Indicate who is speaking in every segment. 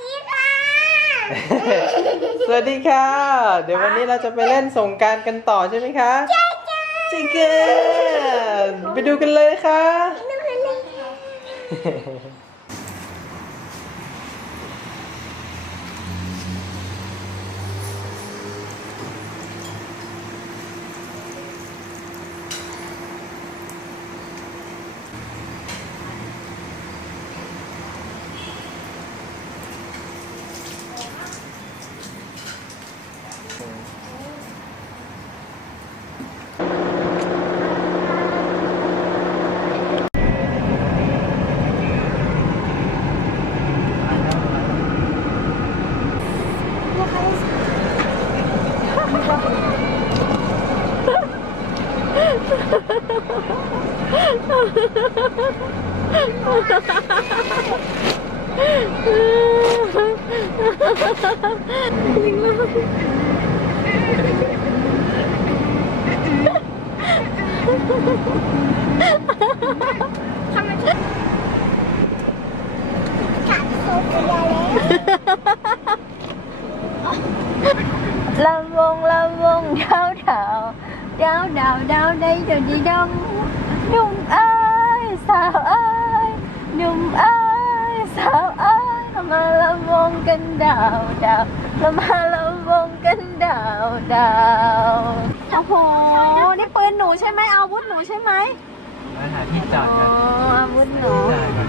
Speaker 1: ดีค่ะ
Speaker 2: สวัสดีค่ะ เดี๋ยววันนี้เราจะไปเล่นสงกรารกันต่อใช่ไหมคะใช่จ้าจริงค่ะไปดูกันเลยค่ะ
Speaker 1: ดูกันเลยค่ะ lâm vung lâm vung, đau đầu
Speaker 3: đau đầu, đau đây rồi chị đông đúng ơi าวดาวดาวดาวดาวได้เดี๋ยวดีดงหนุ่มเอ้ยสาวเอ้ยหนุ่มเอ้ยสาวเอ้ยมาลำวงกันดาวดาวเรามาลำวงกันดาวดาวโอ้โหนี่ปืนหนูใช่ไหมอาวุธหนูใช่ไหม
Speaker 2: มาหาที่จอ
Speaker 3: อ๋
Speaker 2: ด
Speaker 3: อ
Speaker 2: กัน
Speaker 3: อาวุธหนู
Speaker 2: ได้ครับ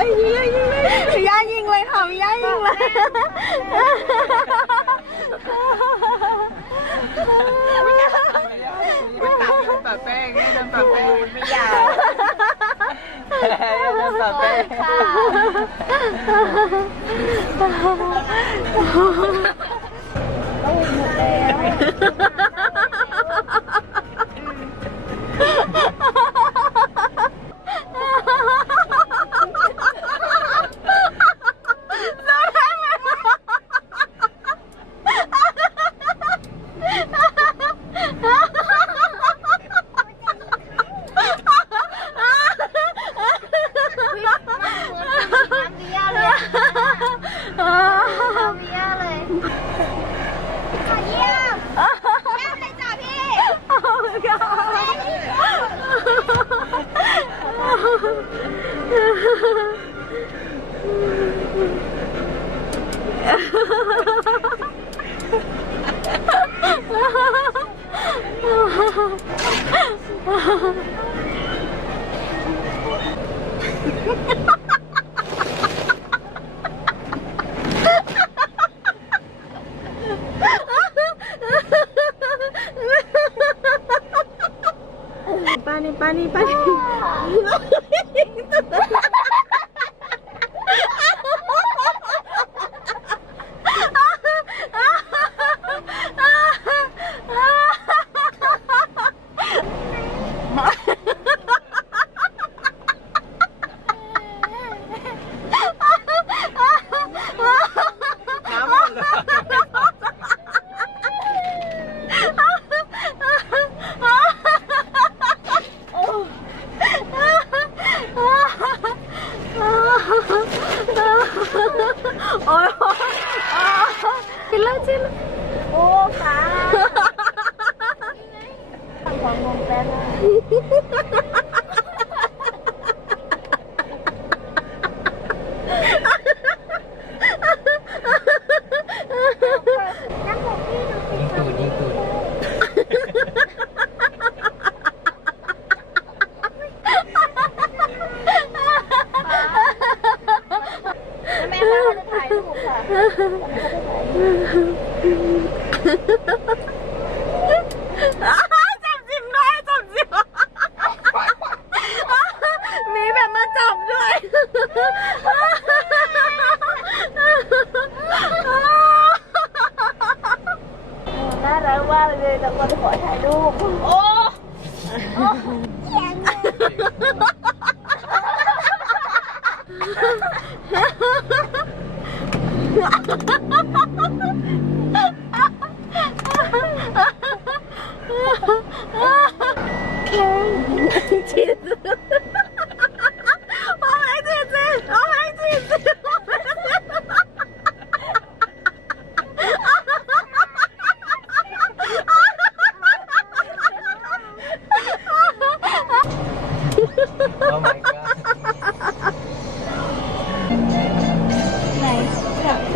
Speaker 3: เลยยิ
Speaker 2: งเลยยิงเลยย่า
Speaker 3: ยิงเลยค่ะย่ายิงเลย
Speaker 2: ปะแป้งไม่โดนปะแป้งไม่ยากโดนปะแป้ง
Speaker 1: เ 빨리 빨리 빨리 చేయాలి จับจิบน้อยจับจิบมีแบบมาจับด้วยน่ารักมากเลยแต่คนขอถ่ายรูปโอ้จี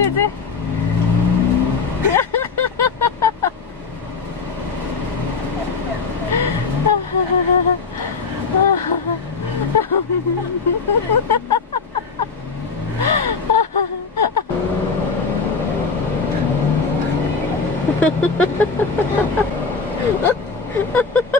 Speaker 4: 찌질찌질.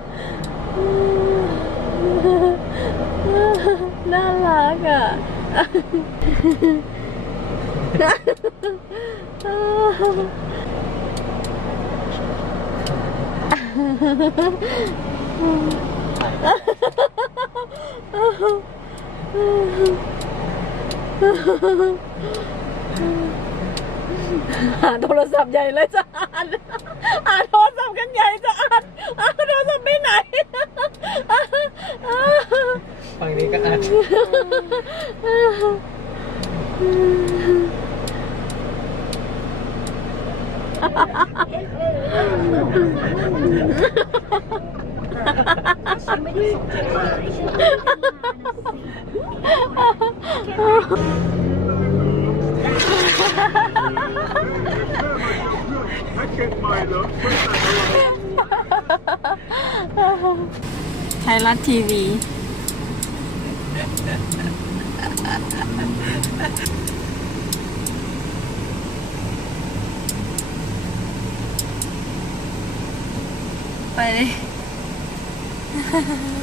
Speaker 1: รักอะหาโทรศัพท์ใหญ่เลยจ้ะอ่านอ่าโทรศัพท์กันใหญ่จ้ะอ่านอ่าโทรศัพท์ไปไหน
Speaker 5: ฝั่งนี้ก็อัด
Speaker 1: ไทยรัฐทีวีไปเลย Pare.